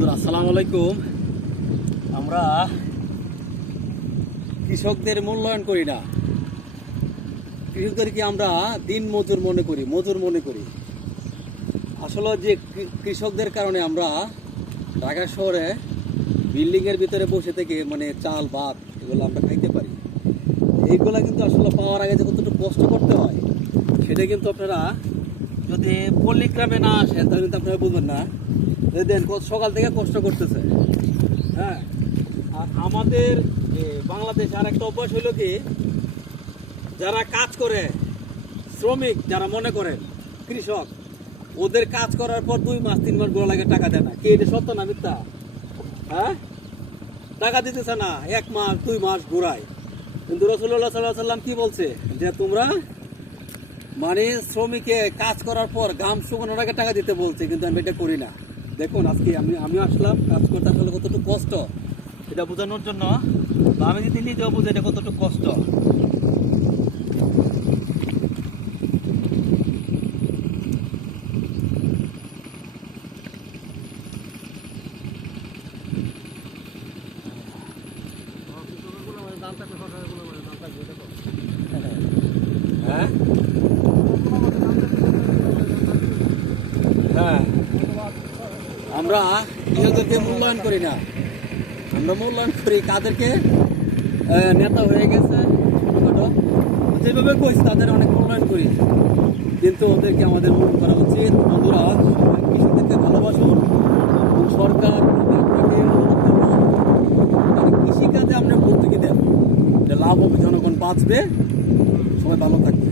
বন্ধুরা আসসালামু আলাইকুম। আমরা কৃষকদের মূল্যায়ন করি না, কৃষকদেরকে আমরা দিন মজুর মনে করি। আসলে যে কৃষকদের কারণে আমরা ঢাকা শহরে বিল্ডিংয়ের ভিতরে বসে থেকে চাল ভাত এগুলো আমরা খাইতে পারি। এইগুলা কিন্তু আসলে পাওয়ার আগে যে কতটুকু কষ্ট করতে হয় সেটা কিন্তু আপনারা যদি পল্লীগ্রামে না আসেন তাহলে কিন্তু আপনারা বুঝবেন না। দেন সকাল থেকে কষ্ট করতেছে। হ্যাঁ, আর আমাদের বাংলাদেশে আর একটা অভ্যাস হইল কি, যারা কাজ করে শ্রমিক, যারা মনে করেন কৃষক, ওদের কাজ করার পর 2 মাস 3 মাস গোড়া লাগে টাকা দেয় না। কি এটা সত্য না মিথ্যা? হ্যাঁ, টাকা দিতেছে না, 1 মাস 2 মাস ঘুরায়। কিন্তু রাসূলুল্লাহ সাল্লাল্লাহু আলাইহি ওয়াসাল্লাম কি বলছে যে তোমরা শ্রমিকে কাজ করার পর ঘাম শুকানোর আগে টাকা দিতে বলছে, কিন্তু আমি এটা করি না। দেখুন আজকে আমি আসলাম কাজ করতে, আসলে কতটুকু কষ্ট এটা বোঝানোর জন্য। আমি যদি নিজেও বুঝে এটা কতটুকু কষ্ট। হ্যাঁ হ্যাঁ, আমরা কৃষকদেরকে মূল্যায়ন করি না, আমরা মূল্যায়ন করি কাদেরকে নেতা হয়ে গেছে ছোটখাটো, যেভাবে কইছি তাদের অনেক মূল্যায়ন করি, কিন্তু ওদেরকে আমাদের মূল্যায়ন করা উচিত। বন্ধুরা, সবাই কৃষকদেরকে ভালোবাসুন এবং সরকার কৃষিকাজে আমরা ভর্তুকি দেন, লাভ হবে, জনগণ বাঁচবে, সবাই ভালো থাকবে।